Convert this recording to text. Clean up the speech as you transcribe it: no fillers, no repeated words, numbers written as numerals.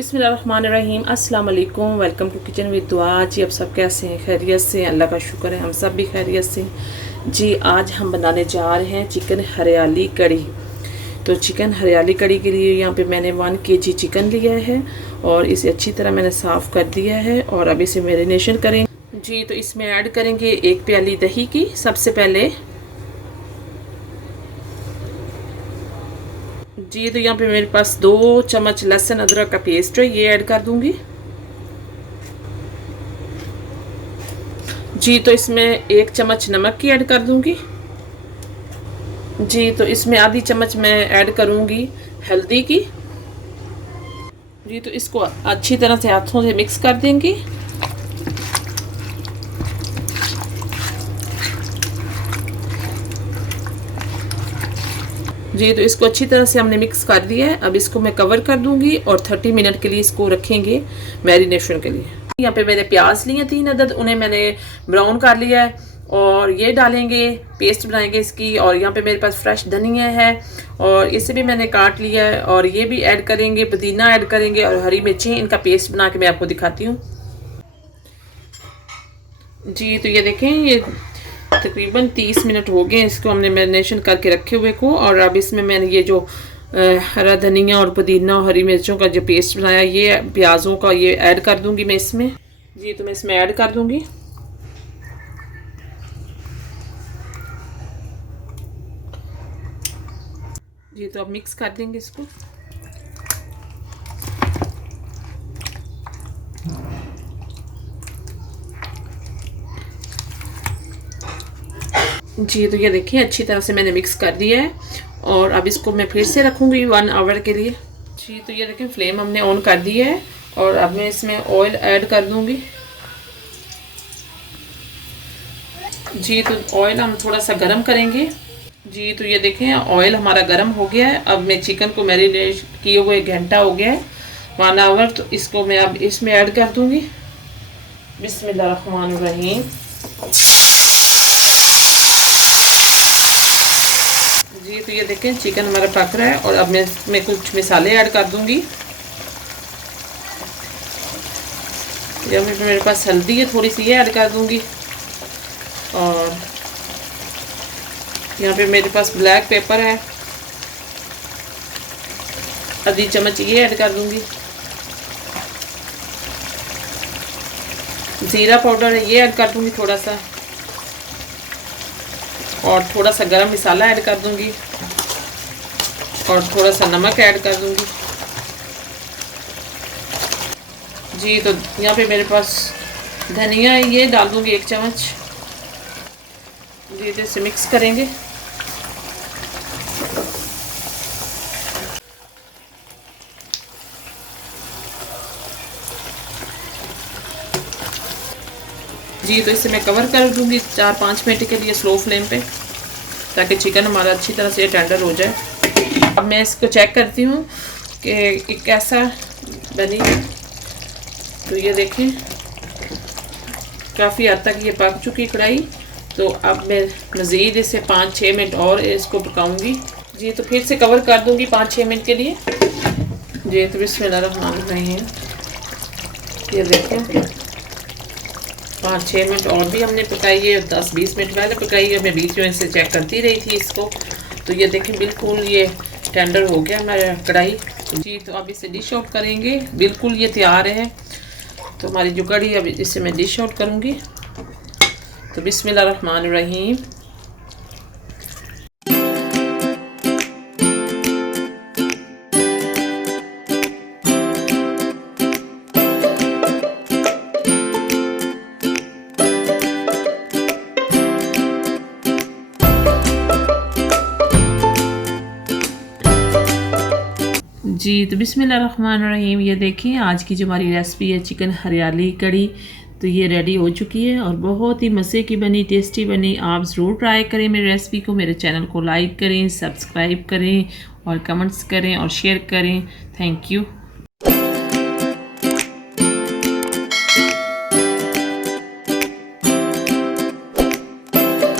बिस्मिल्लाहिर्रहमानिर्रहीम अस्सलाम वालेकुम। वेलकम टू किचन विद दुआ। जी आप सब कैसे हैं? खैरियत से? अल्लाह का शुक्र है हम सब भी खैरियत से। जी आज हम बनाने जा रहे हैं चिकन हरियाली कड़ी। तो चिकन हरियाली कड़ी के लिए यहाँ पे मैंने 1 kg चिकन लिया है और इसे अच्छी तरह मैंने साफ़ कर दिया है और अब इसे मैरिनेशन करेंगे। जी तो इसमें ऐड करेंगे 1 प्याली दही की। सबसे पहले जी तो यहाँ पे मेरे पास 2 चम्मच लहसुन अदरक का पेस्ट है, ये ऐड कर दूंगी। जी तो इसमें 1 चम्मच नमक की ऐड कर दूंगी। जी तो इसमें आधी चम्मच मैं ऐड करूंगी हल्दी की। जी तो इसको अच्छी तरह से हाथों से मिक्स कर देंगे। जी तो इसको अच्छी तरह से हमने मिक्स कर दिया है। अब इसको मैं कवर कर दूंगी और 30 मिनट के लिए इसको रखेंगे मैरिनेशन के लिए। यहाँ पे मैंने प्याज लिए 3 अदद, उन्हें मैंने ब्राउन कर लिया है और ये डालेंगे, पेस्ट बनाएंगे इसकी। और यहाँ पे मेरे पास फ्रेश धनिया है और इसे भी मैंने काट लिया है और ये भी ऐड करेंगे। पुदीना ऐड करेंगे और हरी मिर्ची, इनका पेस्ट बना के मैं आपको दिखाती हूँ। जी तो ये देखें, ये तकरीबन 30 मिनट हो गए इसको हमने मैरिनेशन करके रखे हुए को। और अब इसमें मैंने ये जो हरा धनिया और पुदीना और हरी मिर्चों का जो पेस्ट बनाया, ये प्याज़ों का, ये ऐड कर दूंगी मैं इसमें। जी तो मैं इसमें ऐड कर दूंगी। जी तो अब मिक्स कर देंगे इसको। जी तो ये देखिए अच्छी तरह से मैंने मिक्स कर दिया है और अब इसको मैं फिर से रखूँगी 1 आवर के लिए। जी तो ये देखिए फ्लेम हमने ऑन कर दी है और अब मैं इसमें ऑयल ऐड कर दूँगी। जी तो ऑयल हम थोड़ा सा गरम करेंगे। जी तो ये देखें ऑयल हमारा गरम हो गया है। अब मैं चिकन को मैरिनेट किए हुए घंटा हो गया है, 1 आवर, तो इसको मैं अब इसमें ऐड कर दूँगी। बिस्मिल्लाहिर्रहमानिर्रहीम। जी तो ये देखें चिकन हमारा पक रहा है और अब मैं कुछ मसाले ऐड कर दूंगी। यहाँ पे मेरे पास हल्दी है थोड़ी सी, ये ऐड कर दूंगी। और यहाँ पे मेरे पास ब्लैक पेपर है, आधी चम्मच ये ऐड कर दूंगी। जीरा पाउडर है, ये ऐड कर दूंगी थोड़ा सा। और थोड़ा सा गरम मसाला ऐड कर दूंगी और थोड़ा सा नमक ऐड कर दूंगी। जी तो यहाँ पे मेरे पास धनिया है, ये डाल दूंगी 1 चम्मच। जी इसे मिक्स करेंगे। जी तो इसे मैं कवर कर दूंगी 4-5 मिनट के लिए स्लो फ्लेम पे, ताकि चिकन हमारा अच्छी तरह से टेंडर हो जाए। अब मैं इसको चेक करती हूँ कि कैसा बनी है। तो ये देखें काफ़ी हद तक ये पक चुकी कढ़ाई। तो अब मैं मज़ीद इसे 5-6 मिनट और इसको पकाऊंगी। जी तो फिर से कवर कर दूंगी 5-6 मिनट के लिए। जी तो बिस्मिल्लाहिर्रहमानिर्रहीम, ये देखें 5-6 मिनट और भी हमने पकाई है। 10-20 मिनट पहले पकाई है, मैं बीच में से चेक करती रही थी इसको। तो ये देखें बिल्कुल ये टेंडर हो गया हमारा कढ़ाई। जी तो अब इसे डिश आउट करेंगे। बिल्कुल ये तैयार है। तो हमारी जो कढ़ी, अब इसे मैं डिश आउट करूँगी। तो बिस्मिल्लाहिर्रहमानिर्रहीम। जी तो बिस्मिल्लाहिर्रहमानिर्रहीम, ये देखें आज की जो हमारी रेसिपी है चिकन हरियाली कड़ी, तो ये रेडी हो चुकी है और बहुत ही मज़े की बनी, टेस्टी बनी। आप ज़रूर ट्राई करें मेरी रेसिपी को। मेरे चैनल को लाइक करें, सब्सक्राइब करें और कमेंट्स करें और शेयर करें। Thank you.